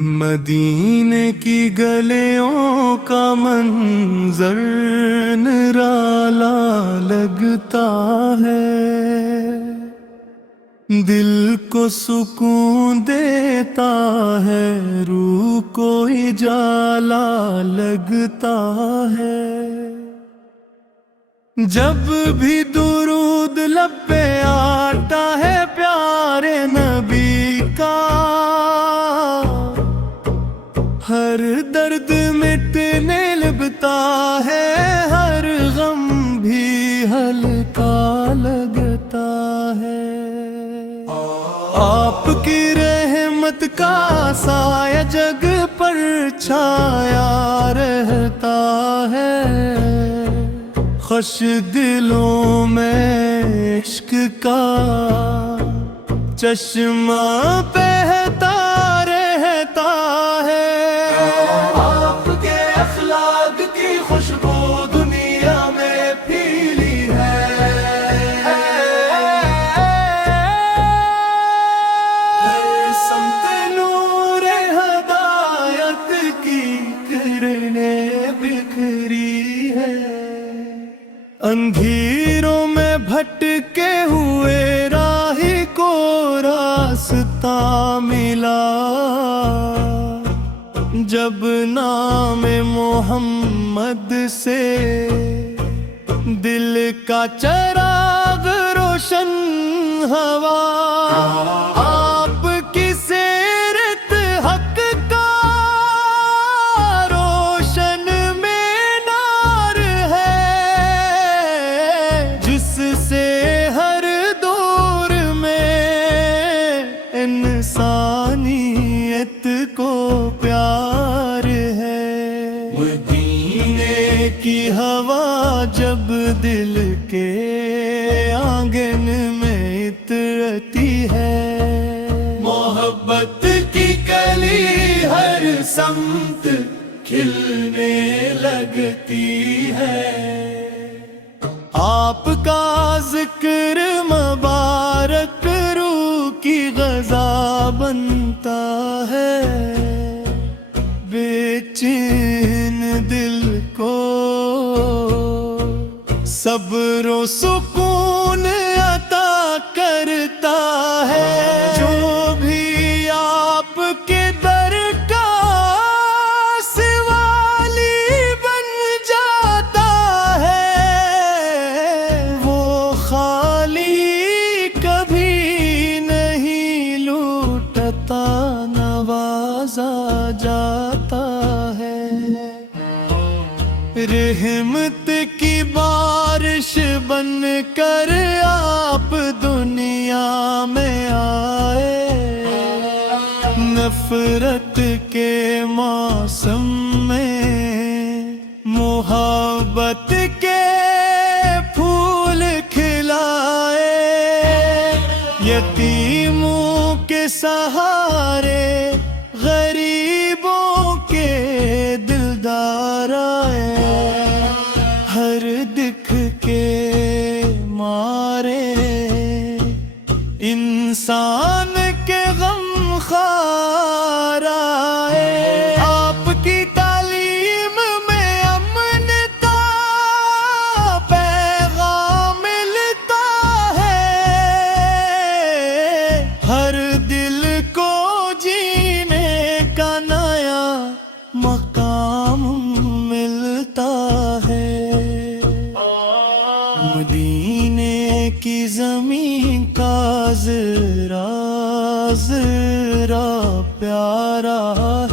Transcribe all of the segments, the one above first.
مدینے کی گلیوں کا منظر نرالا لگتا ہے، دل کو سکون دیتا ہے، روح کو اجالا لگتا ہے۔ جب بھی درود لب پہ آتا ہے پیارے نبی کا، ہر درد مٹنے لگتا ہے، ہر غم بھی ہلکا لگتا ہے۔ آپ کی رحمت کا سایہ جگ پر چھایا رہتا ہے، خوش دلوں میں عشق کا چشمہ بہتا رہتا ہے۔ آپ کے اخلاق کی خوشبو دنیا میں پھیلی ہے، ہر سمت نور ہدایت کی کرنیں بکھری ہے۔ اندھیروں میں بھٹکے ہوئے راہی کو راستہ ملا، جب نام محمد سے دل کا چراغ روشن ہوا۔ آپ کی سیرت حق کا روشن مینار ہے، جس سے ہر دور میں انسانیت کو پیار ہے۔ مدینے کی ہوا جب دل کے آنگن میں اترتی ہے، محبت کی کلی ہر سمت کھلنے لگتی ہے۔ آپ کا ذکر مبارک روح کی غذا بنتا ہے، بے چین دل کو صبر و سکون عطا کرتا ہے۔ جو بھی آپ کے در کا سوالی بن جاتا ہے، وہ خالی کبھی نہیں لوٹتا، نوازا جاتا ہے۔ رحمت کی بارش بن کر آپ دنیا میں آئے، نفرت کے موسم میں محبت کے پھول کھلائے، یتیموں کے سہارے غریبوں کے دلدار آئے، ہر دکھ کے مارے انسان کے غم خوار آئے۔ آپ کی تعلیم میں امن کا پیغام ملتا ہے، ہر دل کو جینے کا نیا مقام ملتا ہے۔ مدینے کی زمین کا ذرا ذرا پیارا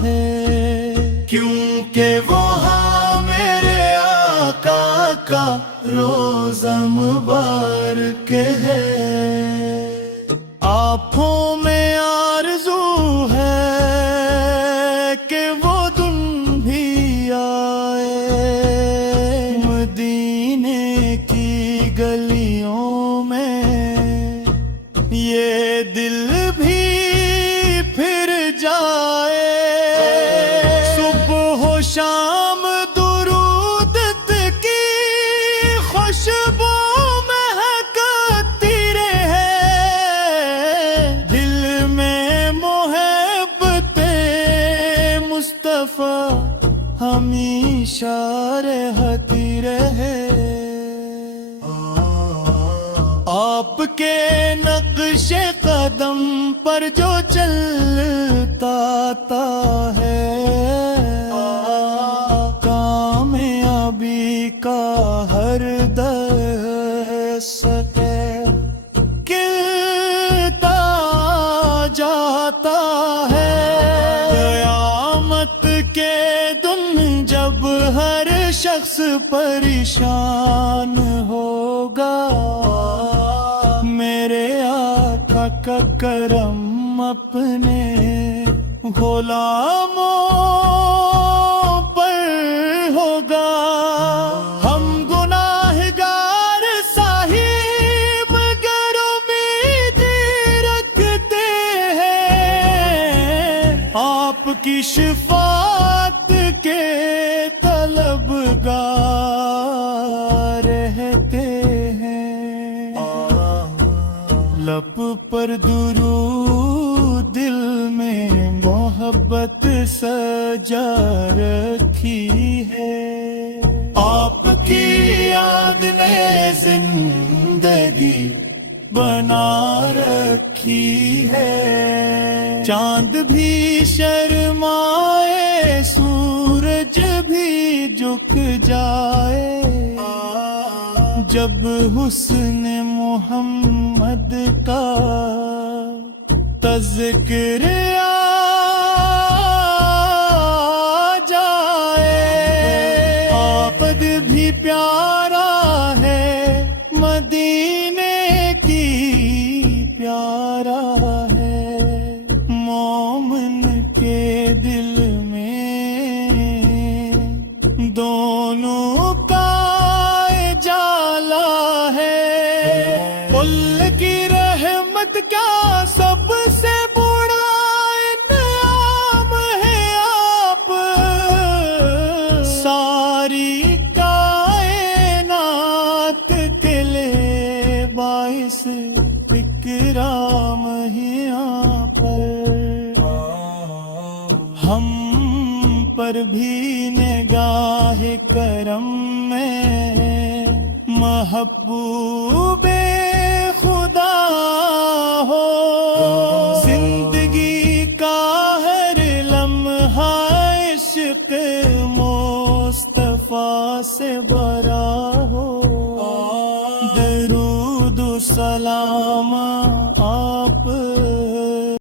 ہے، کیونکہ وہاں میرے آقا کا روزہ مبارک ہے۔ آنکھوں میں آرزو ہے کہ وہ دن بھی آئے، مدینے کی گلیوں میں یہ دل بھی پھر جائے۔ صبح و شام درود کی خوشبو مہکتی مصطفیٰ ہمیشہ رہتی رہے۔ آپ کے نقش قدم پر جو چلتا آتا ہے، کامیابی کا ہر دستک کھلتا جاتا ہے۔ قیامت کے دن جب ہر شخص پریشان ہوگا، میرے آقا کا کرم اپنے غلاموں پر ہوگا۔ ہم گناہگار صاحب مگر امید رکھتے ہیں، آپ کی شفاعت کے طلبگار رہتے ہیں۔ لب پر درود، دل میں محبت سجا رکھی ہے، آپ کی یاد نے زندگی بنا رکھی ہے۔ چاند بھی شرمائے، سورج بھی جھک جائے، جب حسن محمد کا تذکر آ جائے۔ آپد بھی پیارا ہے، مدینے کی پیارا ہے، مومن کے دل میں دونوں کا جالا ہے۔ قل کی رحمت کا سب سے بڑا انعام ہے آپ، ساری کائنات کے لیے باعث اکرام ہے آپ پر۔ ہم پر بھی نگاہ کرم میں محبوب خدا ہو، زندگی کا ہر لمحہ عشق مصطفیٰ سے بھرا ہو۔ درود و سلام